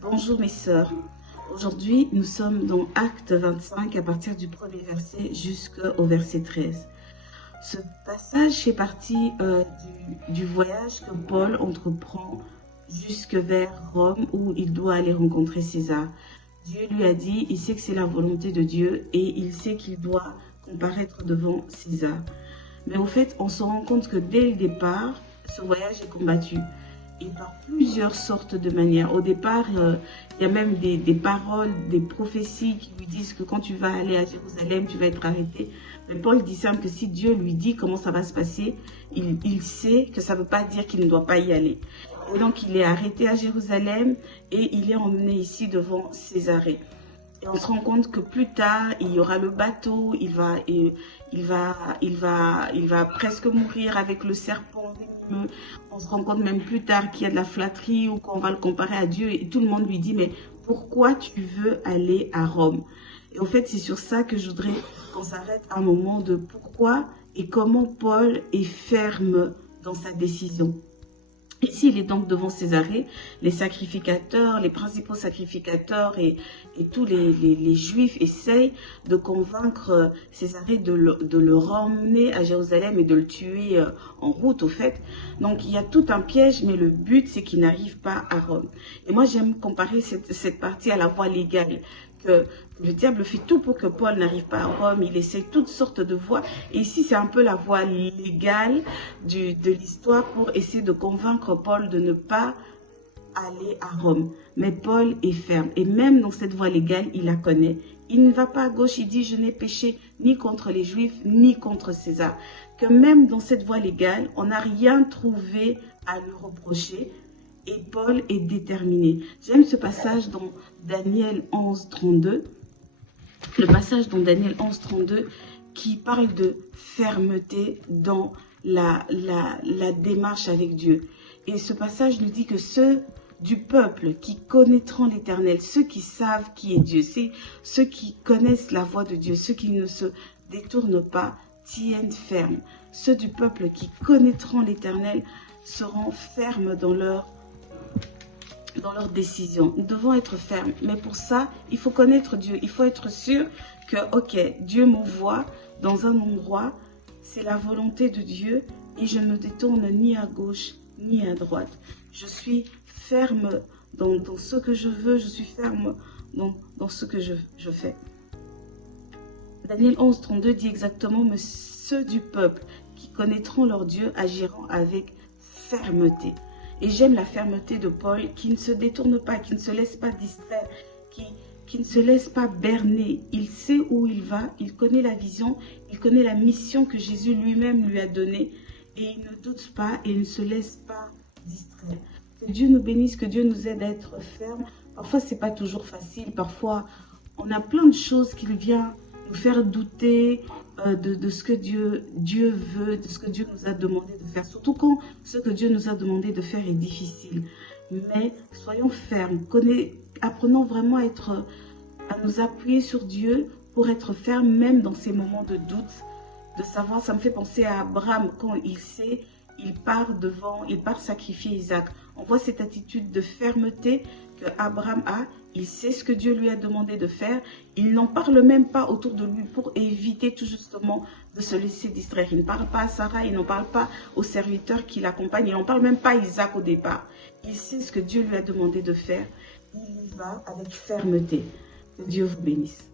Bonjour mes sœurs. Aujourd'hui, nous sommes dans Acte 25 à partir du premier verset jusqu'au verset 13. Ce passage fait partie du voyage que Paul entreprend jusque vers Rome où il doit aller rencontrer César. Dieu lui a dit, il sait que c'est la volonté de Dieu et il sait qu'il doit comparaître devant César. Mais au fait, on se rend compte que dès le départ, ce voyage est combattu. Et par plusieurs sortes de manières. Au départ, il y a même des paroles, des prophéties qui lui disent que quand tu vas aller à Jérusalem, tu vas être arrêté. Mais Paul discerne que si Dieu lui dit comment ça va se passer, il sait que ça ne veut pas dire qu'il ne doit pas y aller. Et donc, il est arrêté à Jérusalem et il est emmené ici devant Césarée. Et on se rend compte que plus tard, il y aura le bateau, il va presque mourir avec le serpent venimeux. On se rend compte même plus tard qu'il y a de la flatterie ou qu'on va le comparer à Dieu. Et tout le monde lui dit, mais pourquoi tu veux aller à Rome? Et en fait, c'est sur ça que je voudrais qu'on s'arrête un moment de pourquoi et comment Paul est ferme dans sa décision. Ici, il est donc devant Césarée, les sacrificateurs, les principaux sacrificateurs et tous les Juifs essayent de convaincre Césarée de le ramener à Jérusalem et de le tuer en route, au fait. Donc, il y a tout un piège, mais le but, c'est qu'il n'arrive pas à Rome. Et moi, j'aime comparer cette partie à la voie légale. Que le diable fait tout pour que Paul n'arrive pas à Rome, il essaie toutes sortes de voies. Et ici, c'est un peu la voie légale de l'histoire pour essayer de convaincre Paul de ne pas aller à Rome. Mais Paul est ferme. Et même dans cette voie légale, il la connaît. Il ne va pas à gauche, il dit, je n'ai péché ni contre les Juifs, ni contre César. Que même dans cette voie légale, on n'a rien trouvé à lui reprocher. Et Paul est déterminé. J'aime ce passage dans Daniel 11, 32. Le passage dans Daniel 11, 32 qui parle de fermeté dans la démarche avec Dieu. Et ce passage nous dit que ceux du peuple qui connaîtront l'Éternel, ceux qui savent qui est Dieu, c'est ceux qui connaissent la voix de Dieu, ceux qui ne se détournent pas, tiennent ferme. Ceux du peuple qui connaîtront l'Éternel seront fermes dans leur décision. Nous devons être fermes. Mais pour ça, il faut connaître Dieu. Il faut être sûr que, ok, Dieu m'envoie dans un endroit, c'est la volonté de Dieu et je ne me détourne ni à gauche ni à droite. Je suis ferme dans ce que je veux, je suis ferme dans ce que je fais. Daniel 11, 32 dit exactement, mais ceux du peuple qui connaîtront leur Dieu agiront avec fermeté. Et j'aime la fermeté de Paul qui ne se détourne pas, qui ne se laisse pas distraire, qui ne se laisse pas berner. Il sait où il va, il connaît la vision, il connaît la mission que Jésus lui-même lui a donnée. Et il ne doute pas et il ne se laisse pas distraire. Que Dieu nous bénisse, que Dieu nous aide à être ferme. Parfois, ce n'est pas toujours facile. Parfois, on a plein de choses qui viennent nous faire douter de ce que Dieu veut, de ce que Dieu nous a demandé de faire. Surtout quand ce que Dieu nous a demandé de faire est difficile. Mais soyons fermes, apprenons vraiment à nous appuyer sur Dieu pour être fermes même dans ces moments de doute. De savoir, ça me fait penser à Abraham quand il part sacrifier Isaac. On voit cette attitude de fermeté que Abraham a. Il sait ce que Dieu lui a demandé de faire. Il n'en parle même pas autour de lui pour éviter tout justement de se laisser distraire. Il ne parle pas à Sarah, il n'en parle pas aux serviteurs qui l'accompagnent. Il n'en parle même pas à Isaac au départ. Il sait ce que Dieu lui a demandé de faire. Il y va avec fermeté. Que Dieu vous bénisse.